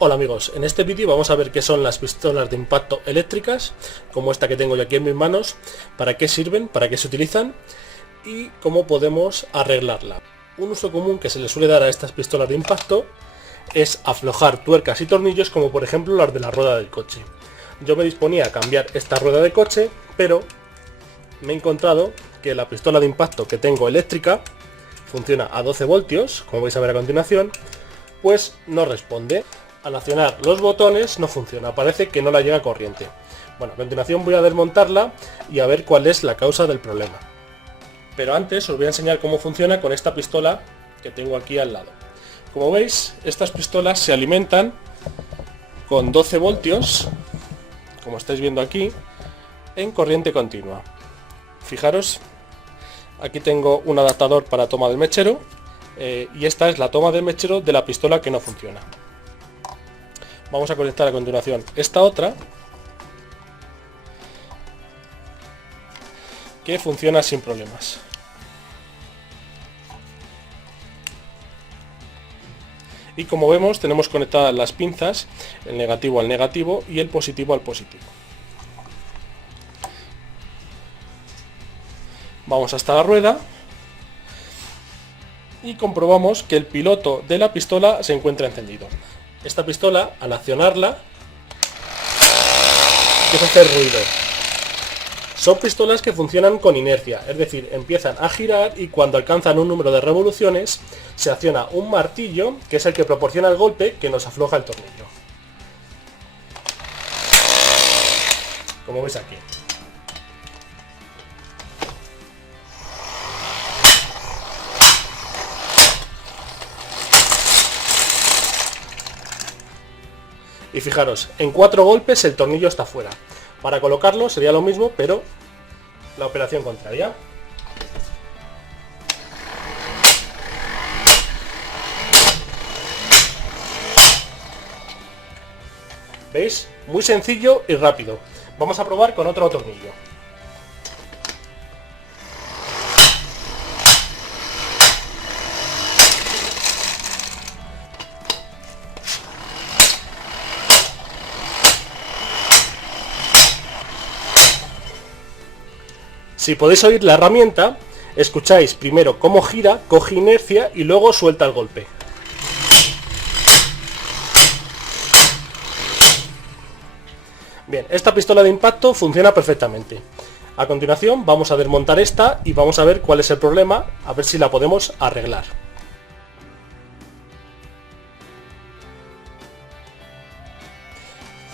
Hola amigos, en este vídeo vamos a ver qué son las pistolas de impacto eléctricas, como esta que tengo yo aquí en mis manos, para qué sirven, para qué se utilizan y cómo podemos arreglarla. Un uso común que se le suele dar a estas pistolas de impacto es aflojar tuercas y tornillos, como por ejemplo las de la rueda del coche. Yo me disponía a cambiar esta rueda de coche, pero me he encontrado que la pistola de impacto que tengo eléctrica funciona a 12 voltios, como vais a ver a continuación, pues no responde. Al accionar los botones no funciona, parece que no la llega corriente. Bueno, a continuación voy a desmontarla y a ver cuál es la causa del problema. Pero antes os voy a enseñar cómo funciona con esta pistola que tengo aquí al lado. Como veis, estas pistolas se alimentan con 12 voltios, como estáis viendo aquí, en corriente continua. Fijaros, aquí tengo un adaptador para toma del mechero y esta es la toma del mechero de la pistola que no funciona. Vamos a conectar a continuación esta otra, que funciona sin problemas. Y como vemos, tenemos conectadas las pinzas, el negativo al negativo y el positivo al positivo. Vamos hasta la rueda y comprobamos que el piloto de la pistola se encuentra encendido. Esta pistola, al accionarla, empieza a hacer ruido. Son pistolas que funcionan con inercia, es decir, empiezan a girar y cuando alcanzan un número de revoluciones se acciona un martillo, que es el que proporciona el golpe que nos afloja el tornillo. Como veis aquí. Y fijaros, en 4 golpes el tornillo está fuera. Para colocarlo sería lo mismo, pero la operación contraria. ¿Veis? Muy sencillo y rápido. Vamos a probar con otro tornillo. Si podéis oír la herramienta, escucháis primero cómo gira, coge inercia y luego suelta el golpe. Bien, esta pistola de impacto funciona perfectamente. A continuación vamos a desmontar esta y vamos a ver cuál es el problema, a ver si la podemos arreglar.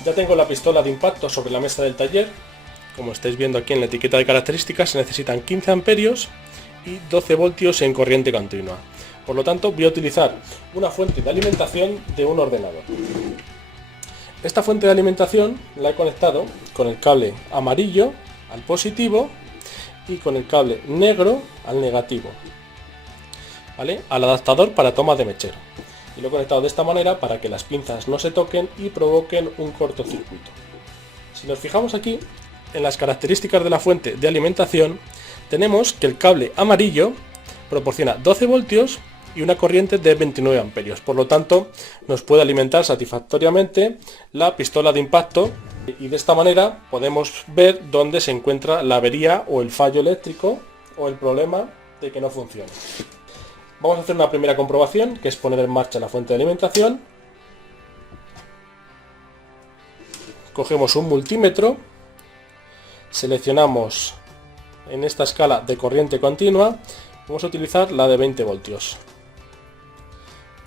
Ya tengo la pistola de impacto sobre la mesa del taller. Como estáis viendo aquí en la etiqueta de características, se necesitan 15 amperios y 12 voltios en corriente continua. Por lo tanto, voy a utilizar una fuente de alimentación de un ordenador. Esta fuente de alimentación la he conectado con el cable amarillo al positivo y con el cable negro al negativo, ¿vale? Al adaptador para toma de mechero. Y lo he conectado de esta manera para que las pinzas no se toquen y provoquen un cortocircuito. Si nos fijamos aquí, en las características de la fuente de alimentación, tenemos que el cable amarillo proporciona 12 voltios y una corriente de 29 amperios. Por lo tanto, nos puede alimentar satisfactoriamente la pistola de impacto y de esta manera podemos ver dónde se encuentra la avería o el fallo eléctrico o el problema de que no funcione. Vamos a hacer una primera comprobación, que es poner en marcha la fuente de alimentación. Cogemos un multímetro. Seleccionamos en esta escala de corriente continua, vamos a utilizar la de 20 voltios.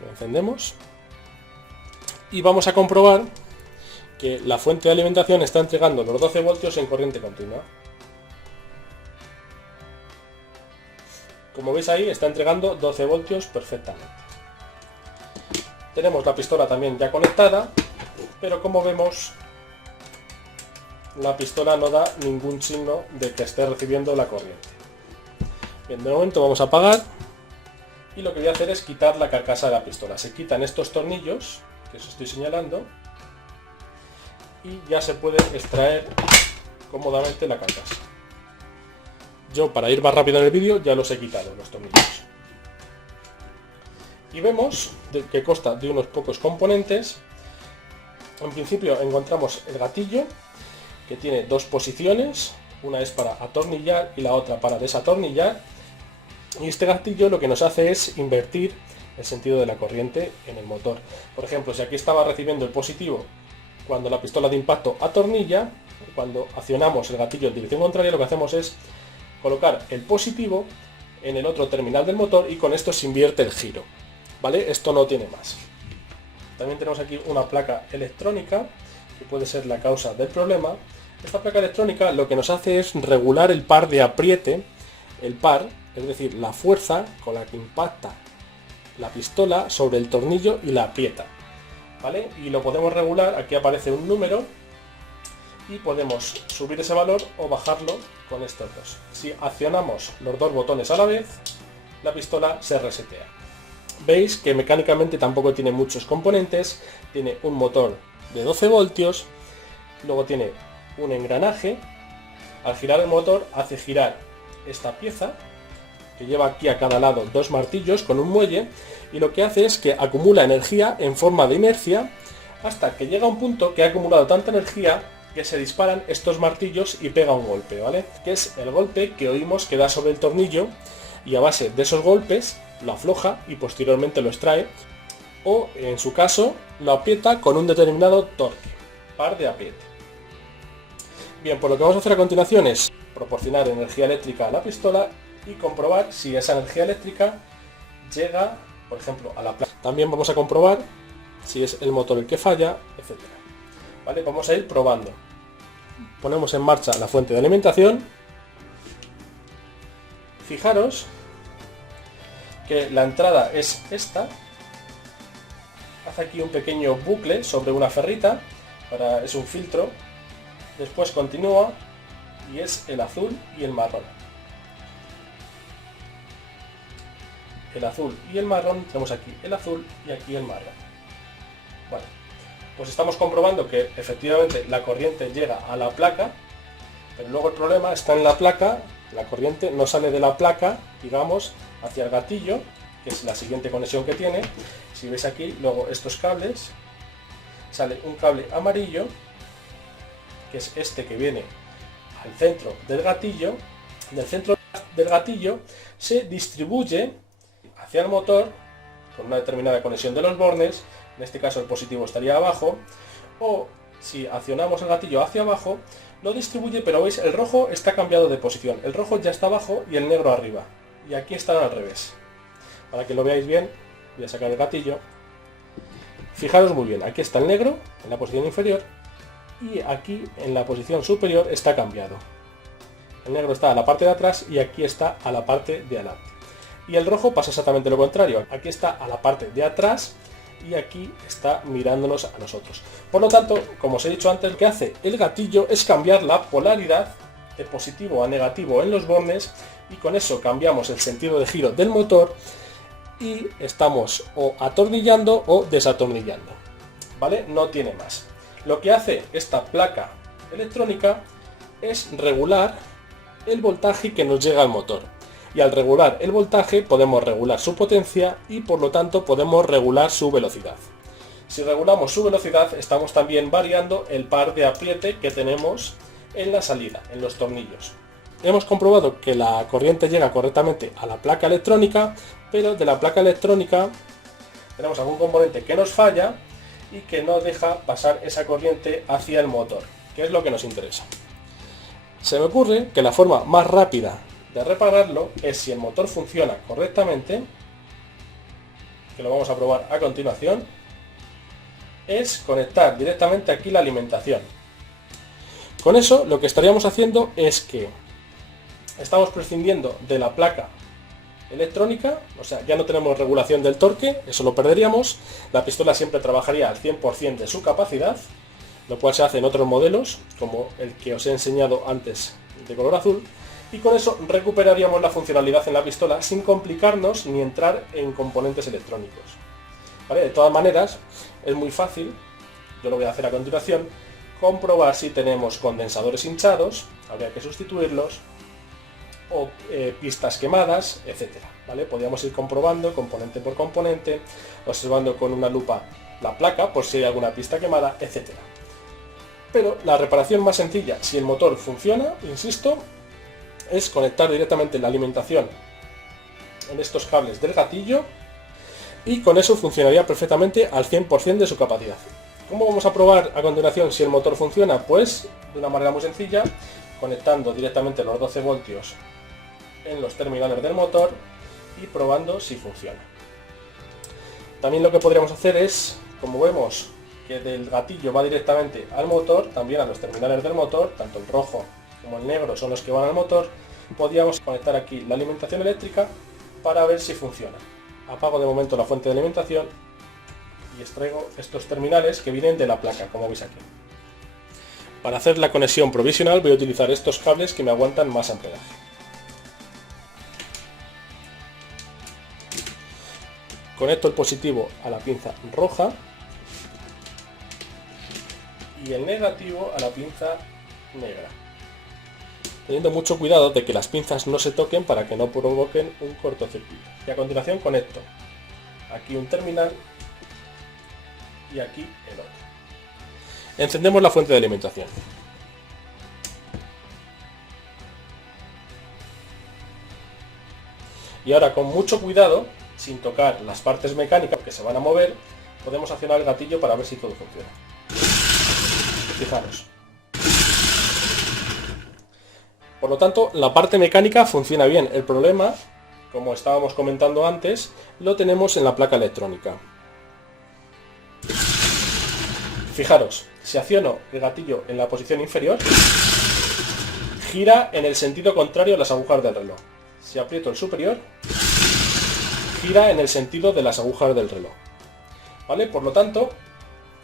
Lo encendemos y vamos a comprobar que la fuente de alimentación está entregando los 12 voltios en corriente continua. Como veis ahí, está entregando 12 voltios perfectamente. Tenemos la pistola también ya conectada, pero como vemos, la pistola no da ningún signo de que esté recibiendo la corriente. Bien, de momento vamos a apagar y lo que voy a hacer es quitar la carcasa de la pistola. Se quitan estos tornillos que os estoy señalando y ya se puede extraer cómodamente la carcasa. Yo, para ir más rápido en el vídeo, ya los he quitado, los tornillos. Y vemos que consta de unos pocos componentes En principio encontramos el gatillo, que tiene dos posiciones, una es para atornillar y la otra para desatornillar, y este gatillo lo que nos hace es invertir el sentido de la corriente en el motor. Por ejemplo, si aquí estaba recibiendo el positivo cuando la pistola de impacto atornilla, cuando accionamos el gatillo en dirección contraria, lo que hacemos es colocar el positivo en el otro terminal del motor y con esto se invierte el giro, ¿vale? Esto no tiene más. También tenemos aquí una placa electrónica que puede ser la causa del problema. Esta placa electrónica lo que nos hace es regular el par de apriete, el par, es decir, la fuerza con la que impacta la pistola sobre el tornillo y la aprieta, ¿vale? Y lo podemos regular, aquí aparece un número y podemos subir ese valor o bajarlo con estos dos. Si accionamos los dos botones a la vez, la pistola se resetea. Veis que mecánicamente tampoco tiene muchos componentes, tiene un motor de 12 voltios, luego tiene un engranaje, al girar el motor hace girar esta pieza, que lleva aquí a cada lado dos martillos con un muelle, y lo que hace es que acumula energía en forma de inercia hasta que llega a un punto que ha acumulado tanta energía que se disparan estos martillos y pega un golpe, ¿vale? Que es el golpe que oímos que da sobre el tornillo, y a base de esos golpes lo afloja y posteriormente lo extrae, o en su caso lo aprieta con un determinado torque, par de apriete. Bien, pues lo que vamos a hacer a continuación es proporcionar energía eléctrica a la pistola y comprobar si esa energía eléctrica llega, por ejemplo, a la placa. También vamos a comprobar si es el motor el que falla, etc. ¿Vale? Vamos a ir probando. Ponemos en marcha la fuente de alimentación. Fijaros que la entrada es esta. Hace aquí un pequeño bucle sobre una ferrita, es un filtro. Después continúa y es el azul y el marrón. El azul y el marrón, tenemos aquí el azul y aquí el marrón. Vale, pues estamos comprobando que efectivamente la corriente llega a la placa, pero luego el problema está en la placa. La corriente no sale de la placa, digamos, hacia el gatillo, que es la siguiente conexión que tiene. Si veis aquí, luego estos cables, sale un cable amarillo, que es este que viene al centro del gatillo. Del centro del gatillo se distribuye hacia el motor con una determinada conexión de los bornes. En este caso el positivo estaría abajo, o si accionamos el gatillo hacia abajo, lo distribuye, pero veis, el rojo está cambiado de posición. El rojo ya está abajo y el negro arriba. Y aquí están al revés. Para que lo veáis bien, voy a sacar el gatillo. Fijaros muy bien, aquí está el negro en la posición inferior y aquí en la posición superior está cambiado. El negro está a la parte de atrás y aquí está a la parte de adelante. Y el rojo pasa exactamente lo contrario. Aquí está a la parte de atrás y aquí está mirándonos a nosotros. Por lo tanto, como os he dicho antes, lo que hace el gatillo es cambiar la polaridad de positivo a negativo en los bornes, y con eso cambiamos el sentido de giro del motor y estamos o atornillando o desatornillando, ¿vale? No tiene más. Lo que hace esta placa electrónica es regular el voltaje que nos llega al motor, y al regular el voltaje podemos regular su potencia y por lo tanto podemos regular su velocidad. Si regulamos su velocidad, estamos también variando el par de apriete que tenemos en la salida, en los tornillos. Hemos comprobado que la corriente llega correctamente a la placa electrónica, pero de la placa electrónica tenemos algún componente que nos falla y que no deja pasar esa corriente hacia el motor, que es lo que nos interesa. Se me ocurre que la forma más rápida de repararlo es, si el motor funciona correctamente, que lo vamos a probar a continuación, es conectar directamente aquí la alimentación. Con eso lo que estaríamos haciendo es que estamos prescindiendo de la placa electrónica, o sea, ya no tenemos regulación del torque, eso lo perderíamos. La pistola siempre trabajaría al 100% de su capacidad, lo cual se hace en otros modelos, como el que os he enseñado antes de color azul, y con eso recuperaríamos la funcionalidad en la pistola sin complicarnos ni entrar en componentes electrónicos. ¿Vale? De todas maneras, es muy fácil, yo lo voy a hacer a continuación, comprobar si tenemos condensadores hinchados, habría que sustituirlos, o pistas quemadas, etcétera. ¿Vale? Podríamos ir comprobando componente por componente, observando con una lupa la placa por si hay alguna pista quemada, etc. Pero la reparación más sencilla, si el motor funciona, insisto, es conectar directamente la alimentación en estos cables del gatillo y con eso funcionaría perfectamente al 100% de su capacidad. ¿Cómo vamos a probar a continuación si el motor funciona? Pues de una manera muy sencilla, conectando directamente los 12 voltios en los terminales del motor y probando si funciona. También lo que podríamos hacer es, como vemos que del gatillo va directamente al motor, también a los terminales del motor, tanto el rojo como el negro son los que van al motor, podríamos conectar aquí la alimentación eléctrica para ver si funciona. Apago de momento la fuente de alimentación y extraigo estos terminales que vienen de la placa, como veis aquí. Para hacer la conexión provisional voy a utilizar estos cables que me aguantan más amperaje. Conecto el positivo a la pinza roja y el negativo a la pinza negra, teniendo mucho cuidado de que las pinzas no se toquen para que no provoquen un cortocircuito. Y a continuación conecto aquí un terminal y aquí el otro. Encendemos la fuente de alimentación. Y ahora con mucho cuidado, sin tocar las partes mecánicas que se van a mover, podemos accionar el gatillo para ver si todo funciona. Fijaros. Por lo tanto, la parte mecánica funciona bien. El problema, como estábamos comentando antes, lo tenemos en la placa electrónica. Fijaros, si acciono el gatillo en la posición inferior, gira en el sentido contrario a las agujas del reloj. Si aprieto el superior, gira en el sentido de las agujas del reloj. ¿Vale? Por lo tanto,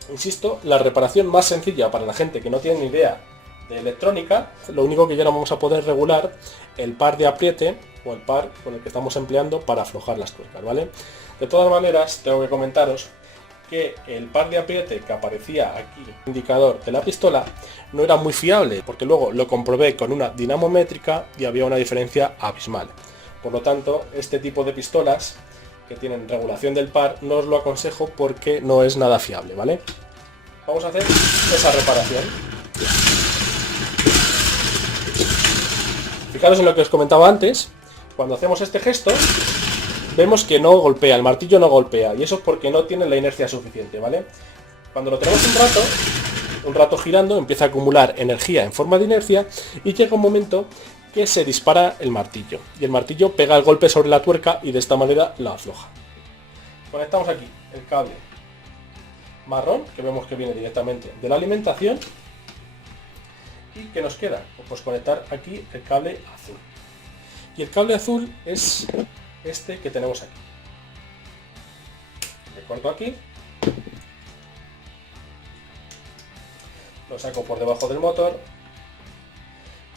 insisto, la reparación más sencilla para la gente que no tiene ni idea de electrónica, lo único que ya no vamos a poder regular el par de apriete o el par con el que estamos empleando para aflojar las tuercas, ¿vale? De todas maneras, tengo que comentaros que el par de apriete que aparecía aquí, el indicador de la pistola, no era muy fiable, porque luego lo comprobé con una dinamométrica y había una diferencia abismal. Por lo tanto, este tipo de pistolas que tienen regulación del par no os lo aconsejo porque no es nada fiable, ¿vale? Vamos a hacer esa reparación. Fijaros en lo que os comentaba antes, cuando hacemos este gesto, vemos que no golpea, el martillo no golpea, y eso es porque no tiene la inercia suficiente, ¿vale? Cuando lo tenemos un rato girando, empieza a acumular energía en forma de inercia, y llega un momento que se dispara el martillo, y el martillo pega el golpe sobre la tuerca y de esta manera la afloja. Conectamos aquí el cable marrón, que vemos que viene directamente de la alimentación, y ¿qué nos queda? Pues conectar aquí el cable azul. Y el cable azul es este que tenemos aquí. Le corto aquí, lo saco por debajo del motor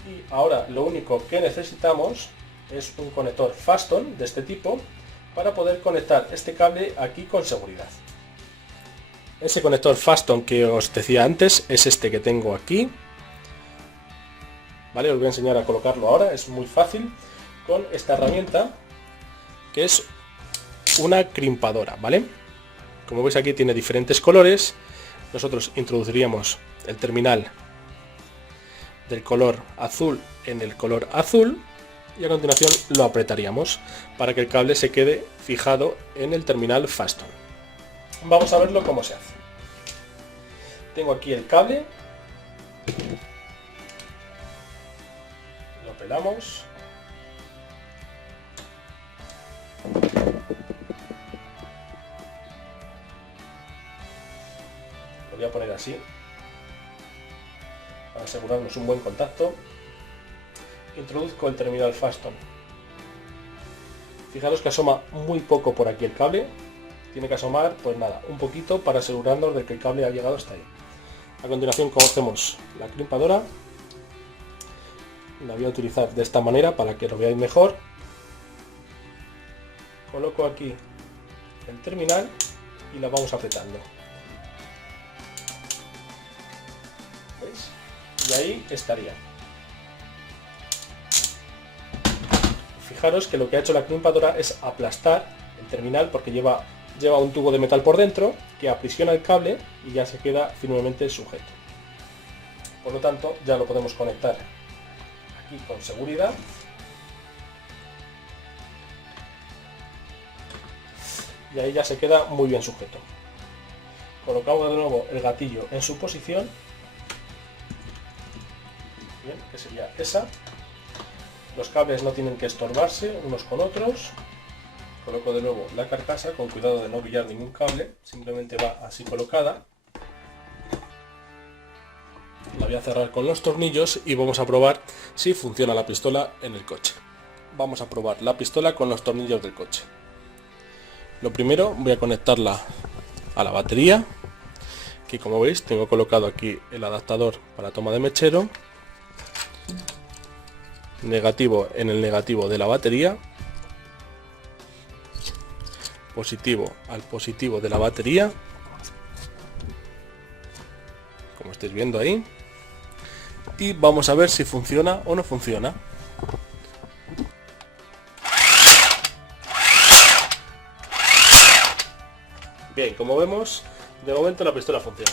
y ahora lo único que necesitamos es un conector Faston de este tipo para poder conectar este cable aquí con seguridad. Ese conector Faston que os decía antes es este que tengo aquí. Vale, os voy a enseñar a colocarlo ahora, es muy fácil con esta herramienta que es una crimpadora, ¿vale? Como veis aquí tiene diferentes colores. Nosotros introduciríamos el terminal del color azul en el color azul y a continuación lo apretaríamos para que el cable se quede fijado en el terminal Faston. Vamos a verlo cómo se hace. Tengo aquí el cable, lo pelamos. Lo voy a poner así para asegurarnos un buen contacto. Introduzco el terminal Faston. Fijaros que asoma muy poco por aquí el cable. Tiene que asomar, pues nada, un poquito para asegurarnos de que el cable ha llegado hasta ahí. A continuación cogemos la crimpadora. La voy a utilizar de esta manera para que lo veáis mejor. Coloco aquí el terminal y la vamos apretando. ¿Veis? Y ahí estaría. Fijaros que lo que ha hecho la crimpadora es aplastar el terminal porque lleva lleva un tubo de metal por dentro que aprisiona el cable y ya se queda firmemente sujeto. Por lo tanto, ya lo podemos conectar aquí con seguridad. Y ahí ya se queda muy bien sujeto. Colocamos de nuevo el gatillo en su posición. Bien, que sería esa. Los cables no tienen que estorbarse unos con otros. Coloco de nuevo la carcasa con cuidado de no pillar ningún cable, simplemente va así colocada. La voy a cerrar con los tornillos y vamos a probar si funciona la pistola en el coche. Vamos a probar la pistola con los tornillos del coche. Lo primero, voy a conectarla a la batería, que como veis tengo colocado aquí el adaptador para toma de mechero, negativo en el negativo de la batería, positivo al positivo de la batería, como estáis viendo ahí, y vamos a ver si funciona o no funciona. Bien, como vemos, de momento la pistola funciona.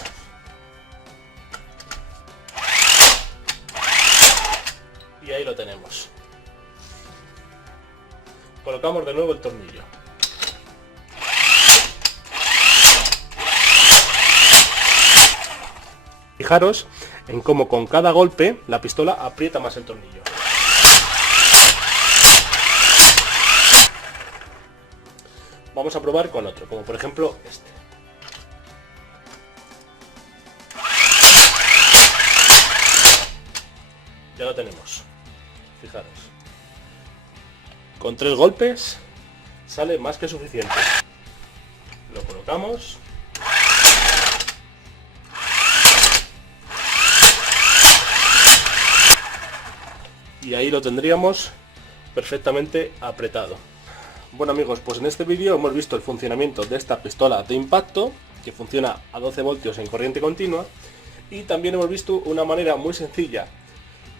Y ahí lo tenemos. Colocamos de nuevo el tornillo. Fijaros en cómo con cada golpe la pistola aprieta más el tornillo. Vamos a probar con otro, como por ejemplo este. Ya lo tenemos. Fijaros. Con 3 golpes sale más que suficiente. Lo colocamos. Y ahí lo tendríamos perfectamente apretado. Bueno amigos, pues en este vídeo hemos visto el funcionamiento de esta pistola de impacto, que funciona a 12 voltios en corriente continua, y también hemos visto una manera muy sencilla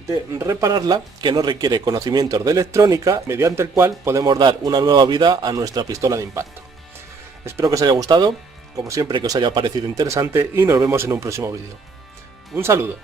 de repararla, que no requiere conocimientos de electrónica, mediante el cual podemos dar una nueva vida a nuestra pistola de impacto. Espero que os haya gustado, como siempre que os haya parecido interesante, y nos vemos en un próximo vídeo. Un saludo.